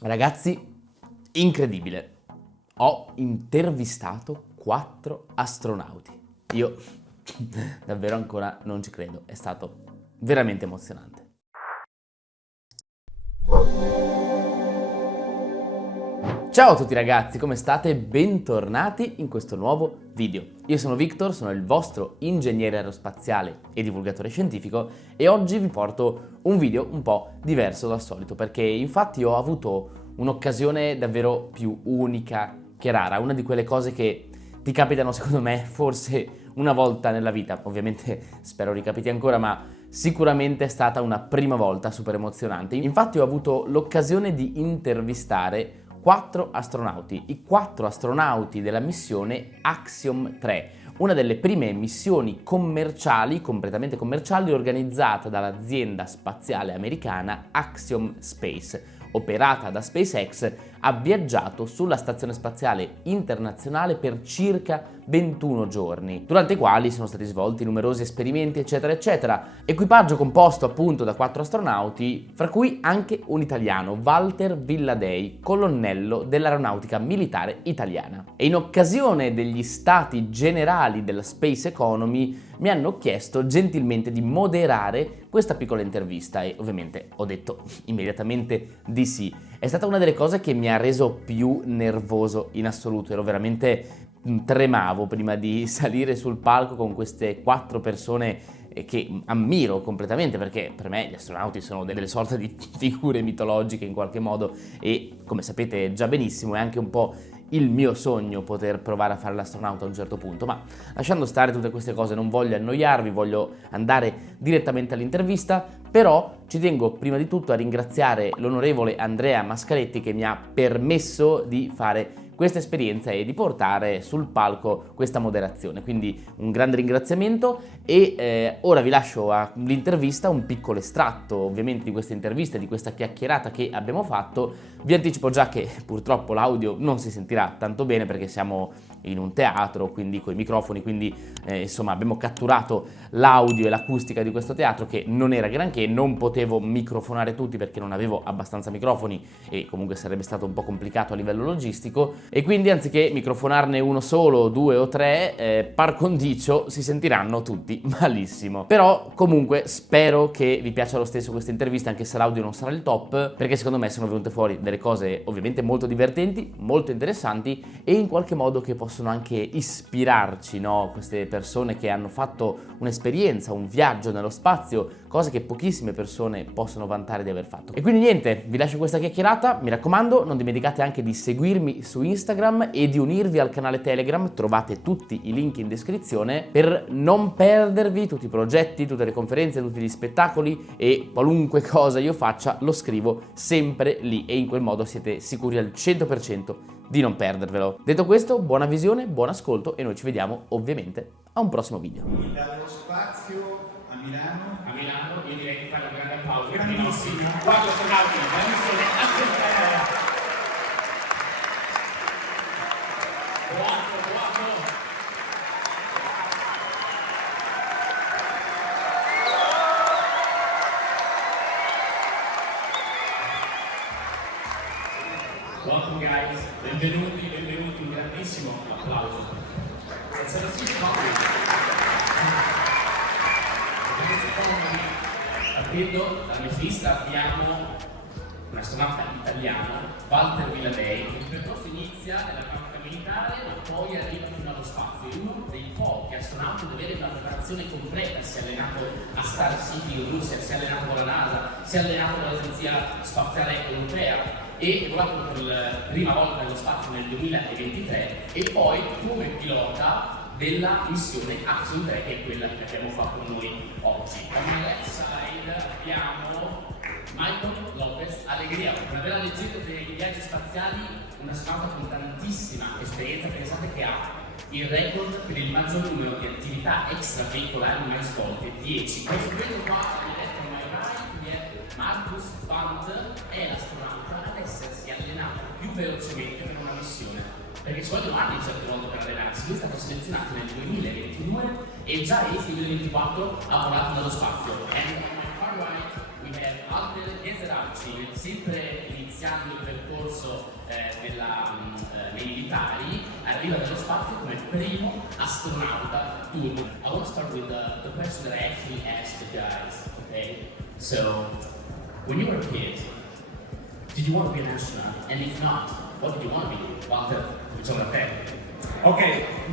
Ragazzi, incredibile. Ho intervistato 4 astronauti. Io davvero ancora non ci credo, è stato veramente emozionante. Ciao a tutti ragazzi, come state? Bentornati in questo nuovo video. Io sono Victor, sono il vostro ingegnere aerospaziale e divulgatore scientifico e oggi vi porto un video un po' diverso dal solito perché infatti ho avuto un'occasione davvero più unica che rara, una di quelle cose che ti capitano secondo me forse una volta nella vita, ovviamente spero ricapiti ancora, ma sicuramente è stata una prima volta super emozionante. Infatti ho avuto l'occasione di intervistare 4 astronauti, i 4 astronauti della missione Axiom 3, una delle prime missioni commerciali, completamente commerciali, organizzata dall'azienda spaziale americana Axiom Space, operata da SpaceX, ha viaggiato sulla Stazione Spaziale Internazionale per circa 21 giorni, durante i quali sono stati svolti numerosi esperimenti eccetera eccetera. Equipaggio composto appunto da 4 astronauti, fra cui anche un italiano, Walter Villadei, colonnello dell'aeronautica militare italiana. E in occasione degli stati generali della Space Economy mi hanno chiesto gentilmente di moderare questa piccola intervista e ovviamente ho detto immediatamente di sì. È stata una delle cose che mi ha reso più nervoso in assoluto, ero veramente tremavo prima di salire sul palco con queste 4 persone che ammiro completamente perché per me gli astronauti sono delle sorte di figure mitologiche in qualche modo e come sapete già benissimo è anche un po' il mio sogno poter provare a fare l'astronauta a un certo punto, ma lasciando stare tutte queste cose non voglio annoiarvi, voglio andare direttamente all'intervista, però ci tengo prima di tutto a ringraziare l'onorevole Andrea Mascaletti che mi ha permesso di fare questa esperienza e di portare sul palco questa moderazione, quindi un grande ringraziamento e ora vi lascio all'intervista un piccolo estratto ovviamente di questa intervista, di questa chiacchierata che abbiamo fatto. Vi anticipo già che purtroppo l'audio non si sentirà tanto bene perché siamo in un teatro, quindi con i microfoni, quindi insomma abbiamo catturato l'audio e l'acustica di questo teatro che non era granché, non potevo microfonare tutti perché non avevo abbastanza microfoni e comunque sarebbe stato un po' complicato a livello logistico e quindi anziché microfonarne uno solo, 2 o 3, par condicio si sentiranno tutti malissimo. Però comunque spero che vi piaccia lo stesso questa intervista anche se l'audio non sarà il top perché secondo me sono venute fuori delle cose ovviamente molto divertenti, molto interessanti e in qualche modo che possono anche ispirarci, no? Queste persone che hanno fatto un'esperienza, un viaggio nello spazio, cose che pochissime persone possono vantare di aver fatto. E quindi niente, vi lascio questa chiacchierata, mi raccomando non dimenticate anche di seguirmi su Instagram e di unirvi al canale Telegram, trovate tutti i link in descrizione per non perdervi tutti i progetti, tutte le conferenze, tutti gli spettacoli e qualunque cosa io faccia lo scrivo sempre lì e in quel modo siete sicuri al 100% di non perdervelo. Detto questo, buona visione, buon ascolto e noi ci vediamo ovviamente a un prossimo video. Dallo spazio a Milano, io direi di fare un grande applauso. grandissimo. 4 astronauti, la missione Axiom 3. Welcome guys, benvenuti, un grandissimo applauso. Partendo dalla mia lista abbiamo un astronauta italiano, Walter Villadei, il percorso inizia nella pratica militare ma poi arriva fino allo spazio. È uno dei pochi astronauti ad avere una preparazione completa, si è allenato a Star City in Russia, si è allenato con la NASA, si è allenato con l'Agenzia Spaziale Europea e è volato per la prima volta nello spazio nel 2023 e poi come pilota della missione Axiom 3 che è quella che abbiamo fatto noi oggi. Da una left side abbiamo Michael López-Alegría, una vera leggenda dei viaggi spaziali, un astronauta con tantissima esperienza. Pensate che ha il record per il maggior numero di attività extraveicolari mai svolte, 10. Questo qua diretto a my right, Marcus Fant è l'astronauta ad essersi allenato più velocemente per una missione, perché ci vogliono anni certe volte per allenarsi. Lui è stato selezionato nel 2022 e già nel 2024 ha volato nello spazio. And on my far right we have Walter Villadei, sempre iniziato iniziando il percorso nei militari, arriva dallo spazio come primo astronauta turco. I want to start with the question that I actually asked the guys, okay? So, when you were a kid, did you want to be an astronaut? And if not, what did you want to be? Walter, cominciamo da te. Ok,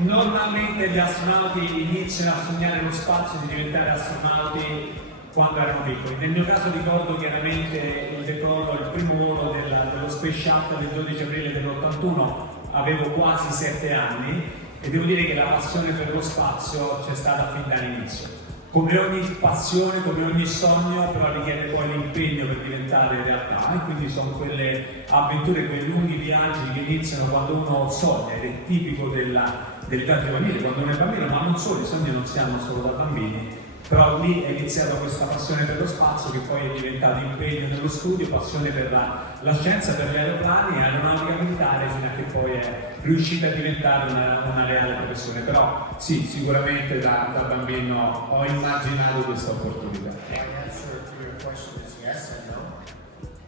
normalmente gli astronauti iniziano a sognare lo spazio, di diventare astronauti quando erano piccoli. Nel mio caso ricordo chiaramente il decollo, il primo volo dello Space Shuttle del 12 aprile dell'81, avevo quasi 7 anni e devo dire che la passione per lo spazio c'è stata fin dall'inizio. Come ogni passione, come ogni sogno, però richiede poi l'impegno per diventare realtà e quindi sono quelle avventure, quei lunghi viaggi che iniziano quando uno sogna ed è tipico dell'età giovanile, quando uno è bambino, ma non solo, i sogni non si hanno solo da bambini, però lì è iniziata questa passione per lo spazio che poi è diventato impegno nello studio, passione per la scienza, per gli aeroplani e l'aeronautica militare fino a che poi è riuscita a diventare una reale professione. Però sì, sicuramente da bambino ho immaginato questa opportunità. My answer to your question is yes and no.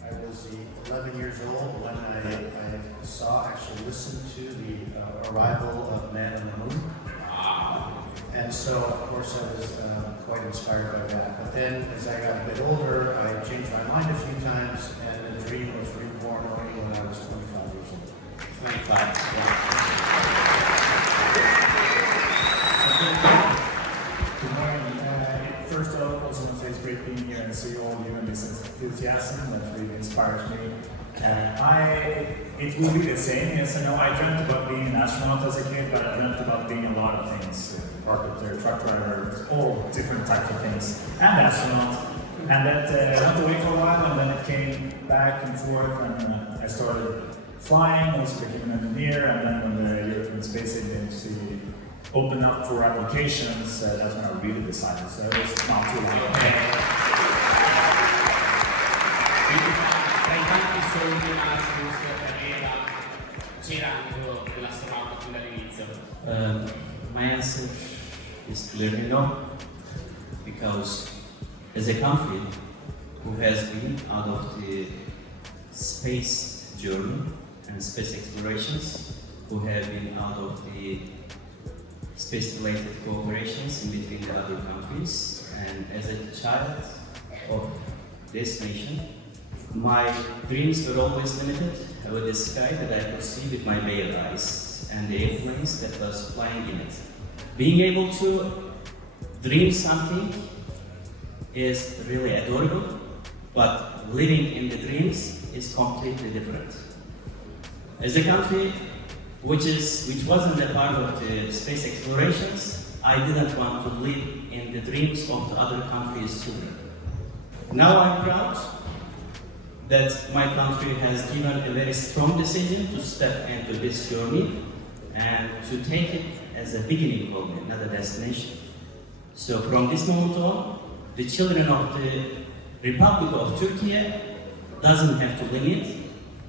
I was 11 years old when I saw, actually listened to the arrival of man on the moon. And so, of course, I was quite inspired by that. But then, as I got a bit older, I changed my mind a few times, and the dream was reborn only when I was 25 years old. 25, yeah. Good morning. First of all, I also want to say it's great being here and see all you and this enthusiasm that really inspires me. It will be the same. Yes, I know I dreamt about being an astronaut as a kid, but I dreamt about being a lot of things. Carpenter, truck driver, all different types of things, and astronaut. And that went away for a while, and then it came back and forth, and I started flying, also became an engineer, and then when the European Space Agency opened up for applications, that's when I really decided. So it was not too long ago. Tra i tanti sogni nella sua carriera c'era anche quello dell'astronauta fin dall'inizio. My answer is clearly no, because as a country who has been out of the space journey and space explorations, who have been out of the space-related cooperations in between the other countries, and as a child of this nation, my dreams were always limited with the sky that I could see with my bare eyes and the airplanes that was flying in it. Being able to dream something is really adorable, but living in the dreams is completely different. As a country which wasn't a part of the space explorations, I didn't want to live in the dreams of the other countries' children. Now I'm proud that my country has given a very strong decision to step into this journey and to take it as a beginning point, not a destination. So from this moment on, the children of the Republic of Turkey doesn't have to limit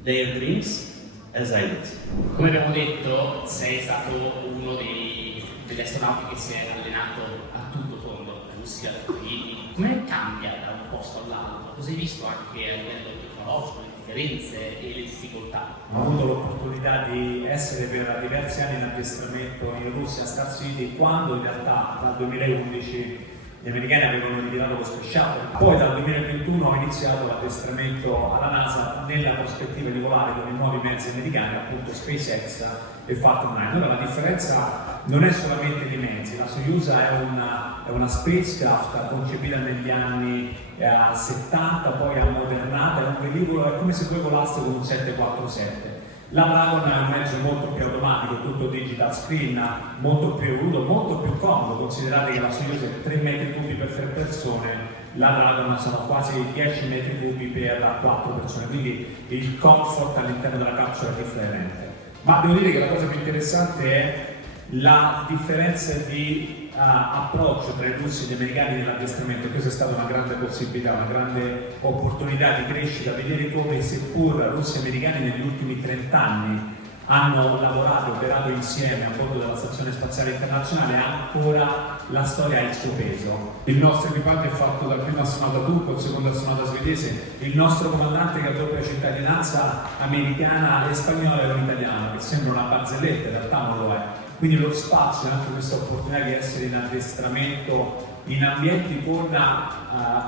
their dreams as I did. Come abbiamo detto, sei stato uno degli astronauti che si è allenato a tutto tondo, Russia, Stati. Come cambia da un posto all'altro? Cosa hai visto anche a livello tecnologico, le differenze e le difficoltà? Ho avuto l'opportunità di essere per diversi anni in addestramento in Russia, a Star City, quando in realtà dal 2011 gli americani avevano ritirato lo Space Shuttle. Poi dal 2021 ho iniziato l'addestramento alla NASA nella prospettiva di volare con i nuovi mezzi americani, appunto SpaceX e Falcon 9. Allora la differenza non è solamente di mezzi, la Soyuz è una spacecraft concepita negli anni 70, poi ammodernata, è un velivolo, è come se voi volaste con un 747. La Dragon è un mezzo molto più automatico, tutto digital screen, molto più evoluto, molto più comodo. Considerate che la Soyuz è 3 metri cubi per 3 persone, la Dragon sono quasi 10 metri cubi per 4 persone, quindi il comfort all'interno della capsula è differente. Ma devo dire che la cosa più interessante è la differenza di approccio tra i russi e gli americani nell'addestramento. Questa è stata una grande possibilità, una grande opportunità di crescita, vedere come seppur russi e americani negli ultimi 30 anni hanno lavorato e operato insieme a bordo della Stazione Spaziale Internazionale, ancora la storia ha il suo peso. Il nostro equipaggio è fatto dal primo astronauta turco al secondo astronauta svedese. Il nostro comandante, che ha doppia cittadinanza americana e spagnola, è un italiano, che sembra una barzelletta, in realtà non lo è. Quindi lo spazio, anche questa opportunità di essere in addestramento in ambienti con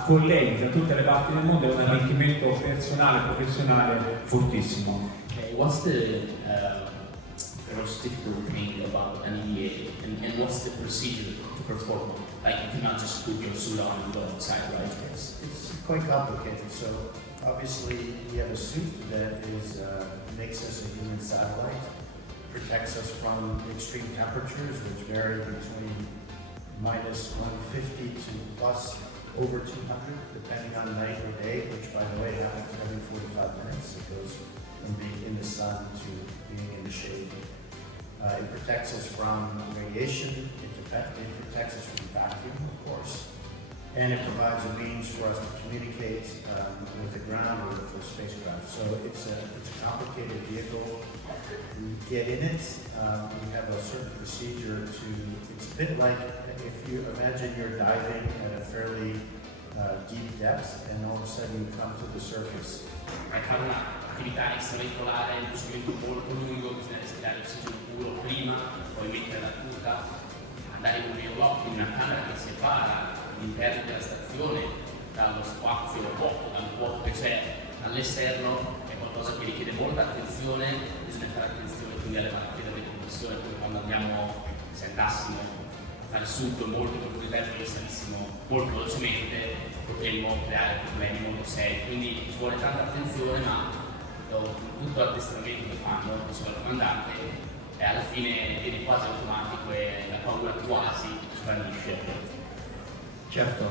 colleghi da tutte le parti del mondo, è un arricchimento personale e professionale fortissimo. Okay, what's the most difficult thing about an EDA, and what's the procedure to perform? Like, you cannot just put your suit on and go outside, right? It's quite complicated. So obviously we have a suit that makes us a human satellite, protects us from extreme temperatures, which vary between minus 150 to plus over 200, depending on night or day, which by the way happens every 45 minutes. It goes from being in the sun to being in the shade. It protects us from radiation, it protects us from vacuum, of course, and it provides a means for us to communicate with the ground or with the spacecraft. So it's a complicated vehicle. We get in it, we have a certain procedure it's a bit like if you imagine you're diving at a fairly deep depth and all of a sudden you come to the surface. Fare un'attività extraveicolare, un procedimento molto lungo, bisogna respirare ossigeno puro prima, poi mettere la tuta, andare con gli occhi in una camera che separa l'interno della stazione dallo spazio dal vuoto che c'è all'esterno. È qualcosa che richiede molta attenzione, bisogna fare attenzione quindi alle malattie della decompressione, perché quando se andassimo a fare subito molto profondità e salissimo molto velocemente, potremmo creare problemi molto seri, quindi ci vuole tanta attenzione, ma tutto l'addestramento che fanno, diceva il comandante, e alla fine viene quasi automatico e la paura quasi svanisce. Certo.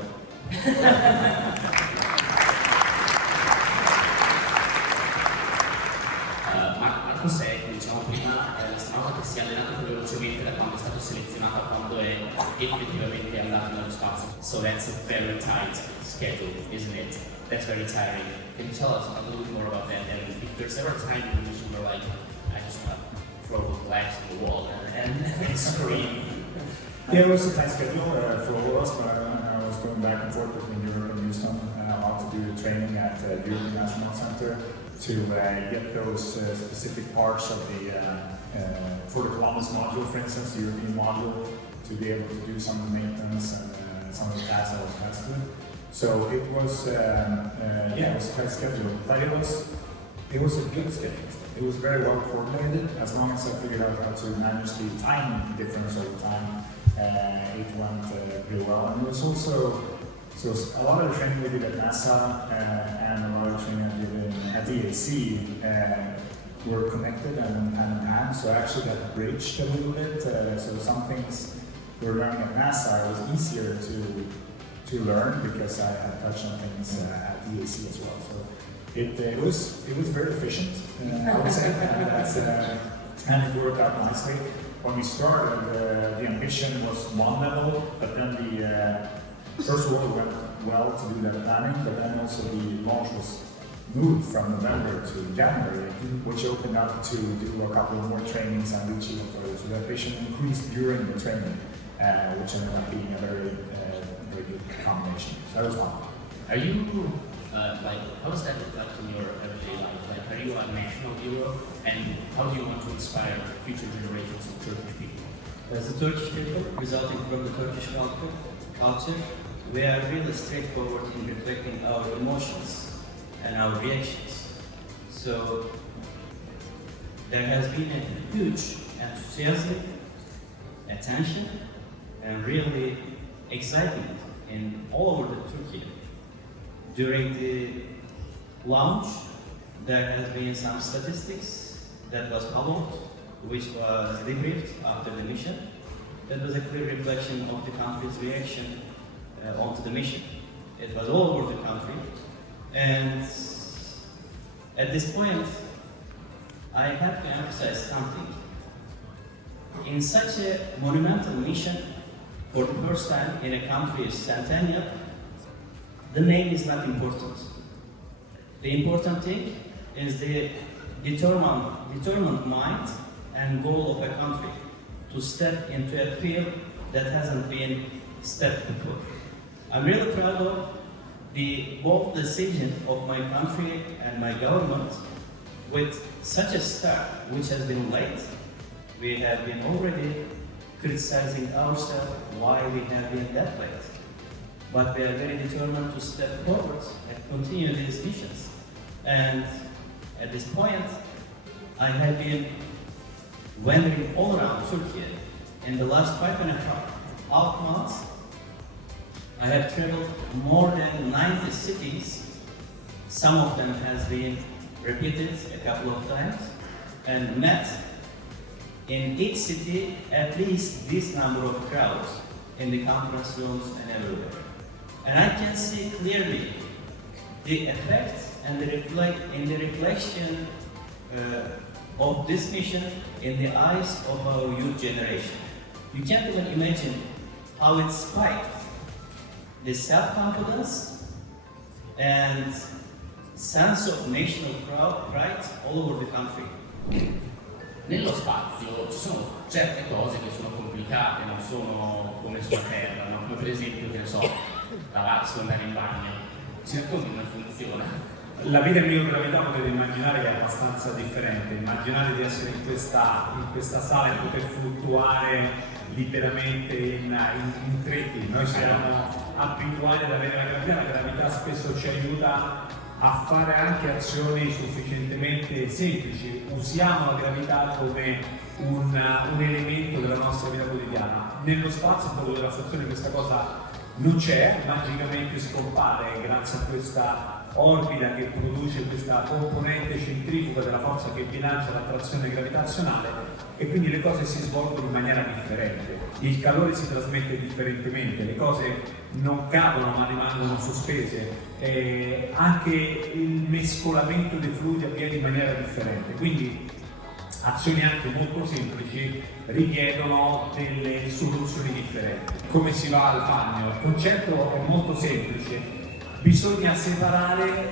Marco 6, come diciamo prima, è l'astronauta che si è allenato più velocemente da quando è stato selezionato a quando è effettivamente andato nello spazio. So that's a very tight schedule, isn't it? That's very tiring. Can you tell us a little bit more about that? And if there's ever a time when you were like, I just want to throw the glass to the wall and scream. Yeah, it was a tight schedule for all of us, but I was going back and forth between Europe and Houston. I want to do the training at the European National Center to get those specific parts of the, for the Columbus module, for instance, the European module, to be able to do some maintenance and some of the tasks I was tasked with. So it was, it was a tight schedule, but it was a good schedule. It was very well coordinated. As long as I figured out how to manage the time difference over time, it went pretty well. And it was also, so a lot of the training we did at NASA and a lot of the training I did at DAC were connected and hand in hand. So I actually got bridged a little bit. So some things we were learning at NASA, it was easier to learn because I had touched on things at DAC as well. So it was very efficient, I would say, and it worked out nicely. When we started, the ambition was one level, but then first of all it went well to do that planning, but then also the launch was moved from November to January, which opened up to do a couple of more trainings and reaching further. So the ambition increased during the training, which ended up being a very good combination. That was fun. Are you how does that reflect on your everyday life? Like, are you a national hero, and how do you want to inspire future generations of Turkish people? As a Turkish people, resulting from the Turkish culture, we are really straightforward in reflecting our emotions and our reactions. So there has been a huge enthusiasm, attention, and really excitement in all over the Turkey. During the launch, there has been some statistics that was followed, which was debriefed after the mission. That was a clear reflection of the country's reaction onto the mission. It was all over the country, and at this point, I have to emphasize something. In such a monumental mission, for the first time in a country's centennial, the name is not important. The important thing is the determined mind and goal of a country to step into a field that hasn't been stepped before. I'm really proud of the bold decision of my country and my government with such a start which has been late. We have been already criticizing ourselves why we have been that late. But we are very determined to step forward and continue these missions. And at this point, I have been wandering all around Turkey. In the last 5.5 months, I have traveled more than 90 cities. Some of them has been repeated a couple of times and met in each city at least this number of crowds in the conference rooms and everywhere. And I can see clearly the effect and the reflection of this mission in the eyes of our youth generation. You can't even imagine how it spiked the self-confidence and sense of national pride all over the country. Nello spazio ci sono certe cose che sono complicate, non sono come sulla Terra, no? Come per esempio, che ne so, lavarsi o andare in bagno. Ci racconti come funziona? La vita in microgravità potete immaginare che è abbastanza differente. Immaginate di essere in questa sala e poter fluttuare liberamente in 3D. Noi siamo abituati ad avere la gravità spesso ci aiuta a fare anche azioni sufficientemente semplici. Usiamo la gravità come un elemento della nostra vita quotidiana. Nello spazio, dopo della stazione, questa cosa non c'è, magicamente scompare grazie a questa orbita che produce questa componente centrifuga della forza che bilancia l'attrazione gravitazionale, e quindi le cose si svolgono in maniera differente. Il calore si trasmette differentemente, le cose non cadono ma rimangono sospese, anche il mescolamento dei fluidi avviene in maniera differente, quindi azioni anche molto semplici richiedono delle soluzioni differenti. Come si va al bagno? Il concetto è molto semplice: bisogna separare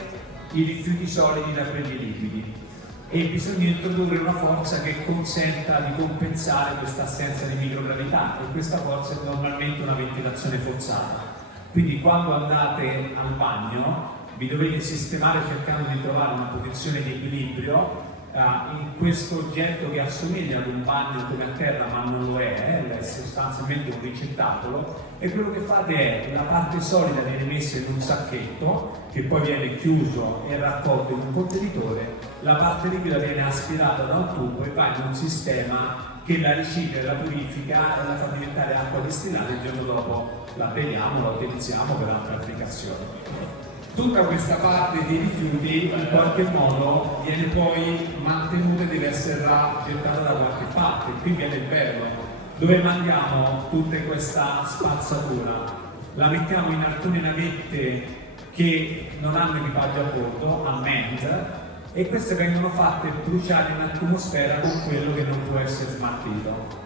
i rifiuti solidi da quelli liquidi e bisogna introdurre una forza che consenta di compensare questa assenza di microgravità, e questa forza è normalmente una ventilazione forzata. Quindi quando andate al bagno vi dovete sistemare cercando di trovare una posizione di equilibrio in questo oggetto che assomiglia ad un bagno come a terra ma non lo è sostanzialmente un ricettacolo, e quello che fate è: la parte solida viene messa in un sacchetto che poi viene chiuso e raccolto in un contenitore, la parte liquida viene aspirata da un tubo e va in un sistema che la ricicla, la purifica e la fa diventare acqua destinata. Il giorno dopo la beviamo, la utilizziamo per altre applicazioni. Tutta questa parte di rifiuti in qualche modo viene poi mantenuta e deve essere gettata da qualche parte. Qui viene il bello: dove mandiamo tutta questa spazzatura? La mettiamo in alcune navette che non hanno equipaggio a bordo, unmanned, e queste vengono fatte bruciare in atmosfera con quello che non può essere smaltito.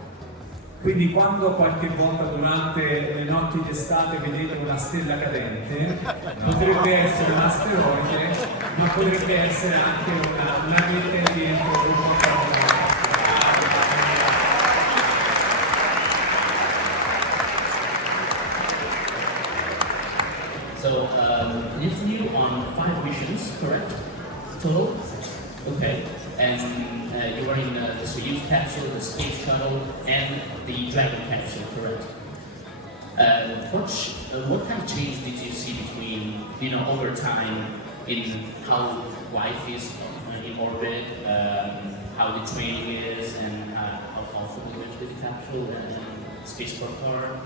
Quindi quando qualche volta durante le notti d'estate vedete una stella cadente, potrebbe essere un asteroide, ma potrebbe essere anche una navetta dentro un portafoglio. So, you flew on 5 missions, correct? Total? Okay. And you were in the Soyuz capsule, the space shuttle, and the Dragon capsule, correct? What kind of change did you see between, over time, in how life is in orbit, how the training is, and how complementary the capsule and spacecraft are?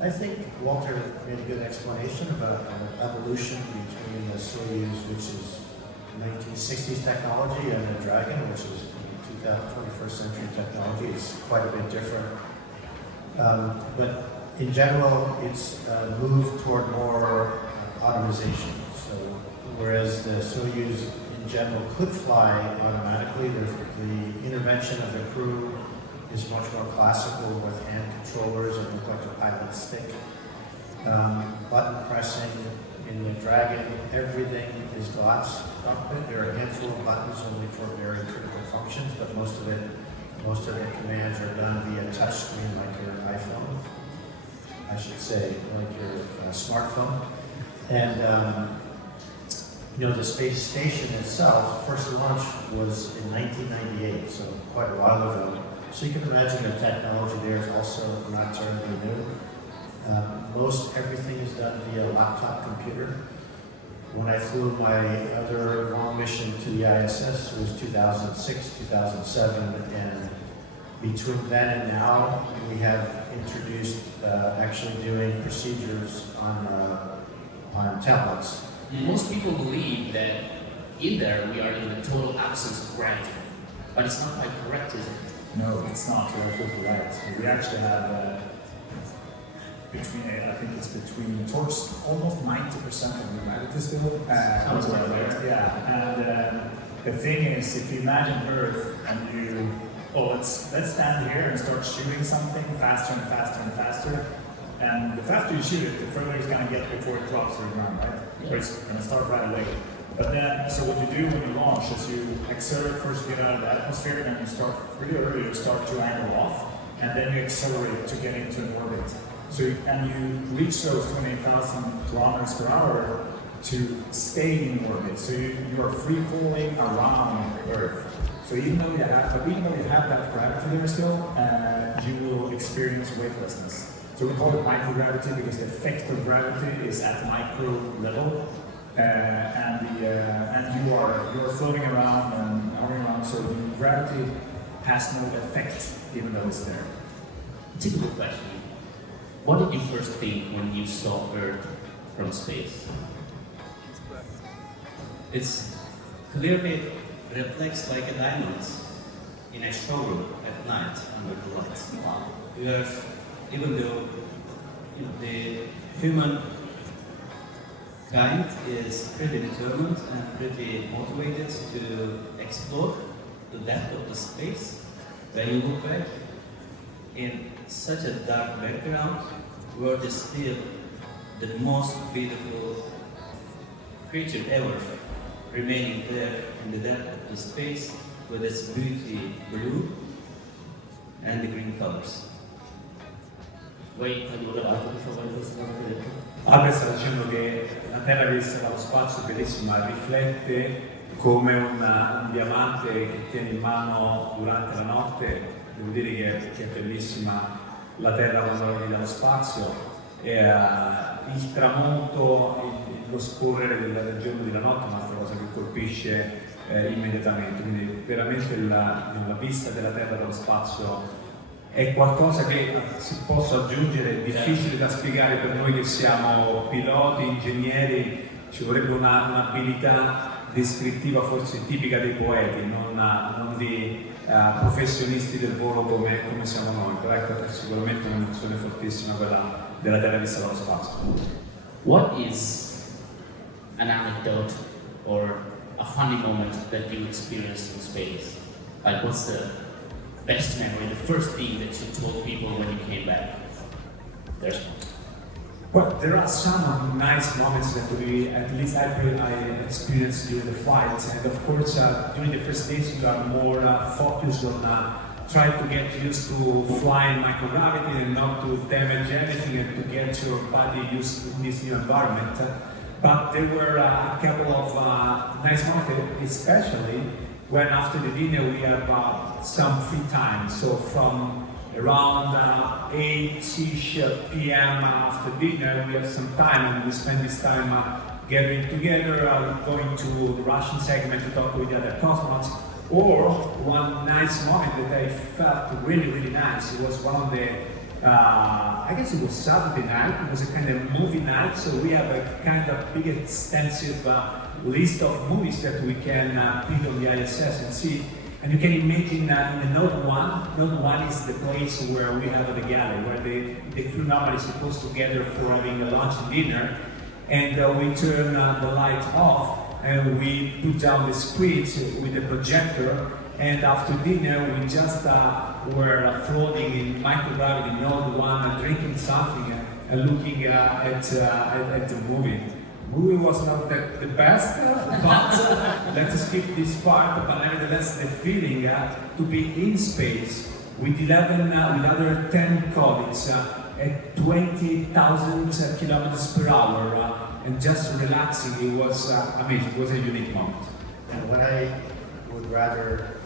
I think Walter made a good explanation about the evolution between the Soyuz, which is 1960s technology, and the Dragon, which is 21st century technology. It's quite a bit different. But in general, it's moved toward more automation. So whereas the Soyuz in general could fly automatically, the intervention of the crew is much more classical with hand controllers and look like a pilot stick. Button pressing. In the Dragon, everything is glass. cockpit. There are a handful of buttons only for very critical functions, but most of the commands are done via touchscreen, like your iPhone. I should say, like your smartphone. And the space station itself, first launch was in 1998, so quite a while ago. So you can imagine the technology there is also not terribly new. Most everything is done via laptop computer. When I flew my other long mission to the ISS, it was 2006, 2007, and between then and now, we have introduced actually doing procedures on tablets. Most people believe that in there we are in the total absence of gravity, but it's not quite correct, is it? No, it's not. You're absolutely right. We actually have towards almost 90% of the gravity still. Sounds right there. Yeah, and the thing is, if you imagine Earth and let's stand here and start shooting something faster and faster and faster. And the faster you shoot it, the further it's going to get before it drops to the ground, right? Or it's going to start right away. But then, so what you do when you launch is you accelerate first to get out of the atmosphere, and then you start really early, you start to angle off, and then you accelerate to get into an orbit. So you reach those 28,000 kilometers per hour to stay in orbit. So you are free falling around Earth. So even though you have that gravity there still, you will experience weightlessness. So we call it microgravity because the effect of gravity is at micro level, and you are floating around and hovering around. So the gravity has no effect even though it's there. Typical question. What did you first think when you saw Earth from space? It's clearly reflects like a diamond in a showroom at night under the lights. Wow. Even though the human kind is pretty determined and pretty motivated to explore the depth of the space, when you look back in such a dark background, Earth is still the most beautiful creature ever, remaining there in the depth of the space with its beauty blue and the green colors. Albert sta dicendo che la Terra vista dallo spazio è bellissima, riflette come un diamante che tiene in mano durante la notte. Devo dire che è bellissima la Terra quando la vedi dallo spazio, e il tramonto, lo scorrere del giorno e della notte è un'altra cosa che colpisce immediatamente. Quindi veramente la vista della Terra dallo spazio è qualcosa che si possa aggiungere, è difficile da spiegare per noi che siamo piloti, ingegneri, ci vorrebbe un'abilità descrittiva forse tipica dei poeti, non di professionisti del volo come siamo noi, però ecco, è sicuramente un'emozione fortissima quella della Terra vista dallo spazio. What is an anecdote or a funny moment that you experienced in space? Like, what's the best memory, the first thing that you told people when you came back? There's one. Well, there are some nice moments that at least I experienced during the flight, and of course during the first days you are more focused on trying to get used to flying microgravity and not to damage anything and to get your body used to this new environment. But there were a couple of nice moments, especially when after the dinner we have some free time. So from around 8-ish p.m. after dinner we have some time, and we spend this time gathering together, going to the Russian segment to talk with the other cosmonauts. Or one nice moment that I felt really, really nice, it was one of the, I guess it was Saturday night, it was a kind of movie night, so we have a kind of big extensive list of movies that we can put on the ISS and see. And you can imagine in the Node 1 is the place where we have the galley, where the crew normally is supposed to gather for having a lunch and dinner, and we turn the light off, and we put down the screens with the projector, and after dinner we just were floating in microgravity Node 1, drinking something and looking at the movie. movie was not the best, but let's skip this part. But nevertheless, the feeling to be in space with 11, with other 10 colleagues at 20,000 kilometers per hour and just relaxing, it was amazing. It was a unique moment. And what I would rather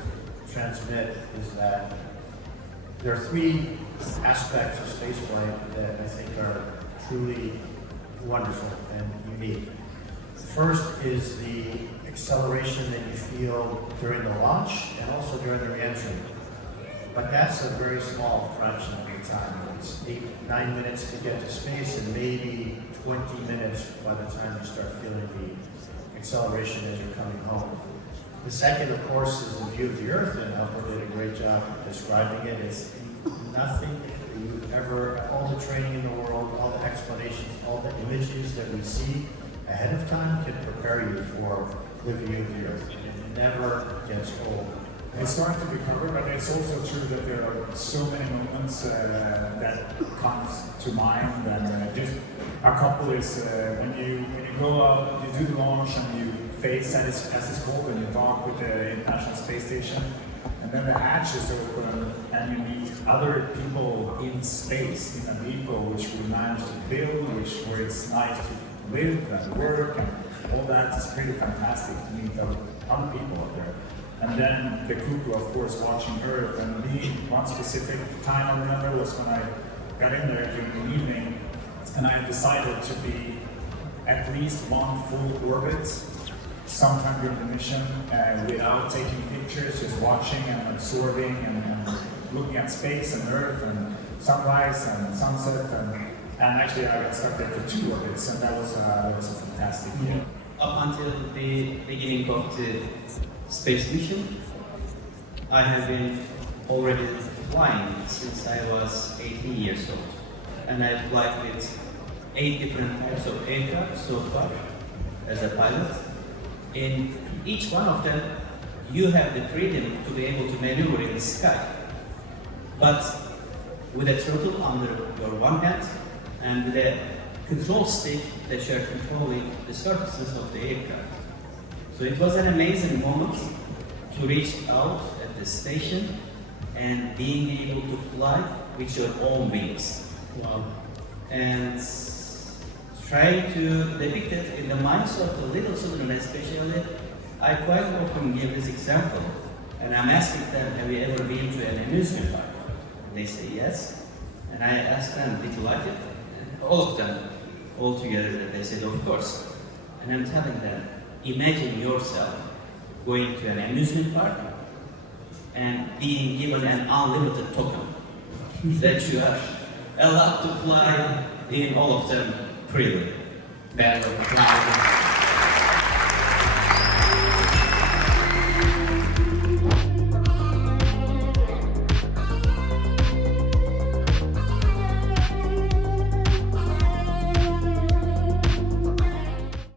transmit is that there are three aspects of spaceflight that I think are truly wonderful and unique. First is the acceleration that you feel during the launch and also during the re-entry. But that's a very small fraction of the time. It's 8-9 minutes to get to space and maybe 20 minutes by the time you start feeling the acceleration as you're coming home. The second, of course, is the view of the Earth, and Albert did a great job describing it. It's nothing that you ever, all the training in the world, all the explanations, all the images that we see ahead of time can prepare you for the view of the Earth. It never gets old. It's starting to be covered, but it's also true that there are so many moments that comes to mind. And just a couple is when you go out, you do the launch and you face, as it's called, and you talk with the International Space Station, and then the hatch is open and you meet other people in space in a vehicle which we managed to build, where it's nice to live and work, and all that is pretty fantastic to meet other people out there. And then the cuckoo, of course, watching Earth. And me, one specific time I remember was when I got in there during the evening, and I decided to be at least one full orbit sometime during the mission without taking pictures, just watching and absorbing and looking at space and Earth and sunrise and sunset. And actually I got stuck there for 2 orbits, and that was a fantastic year. Up until the beginning of the space mission, I have been already flying since I was 18 years old. And I've flown with 8 different types of aircraft so far as a pilot. In each one of them, you have the freedom to be able to maneuver in the sky, but with a throttle under your one hand and with a control stick that you're controlling the surfaces of the aircraft. So it was an amazing moment to reach out at the station and being able to fly with your own wings. Wow. And trying to depict it in the minds of the little children especially, I quite often give this example. And I'm asking them, have you ever been to an amusement park? And they say yes. And I ask them, did you like it? And all of them, all together, they said, of course. And I'm telling them, imagine yourself going to an amusement park and being given an unlimited token that you are allowed to fly in all of them freely. Bello, bravo.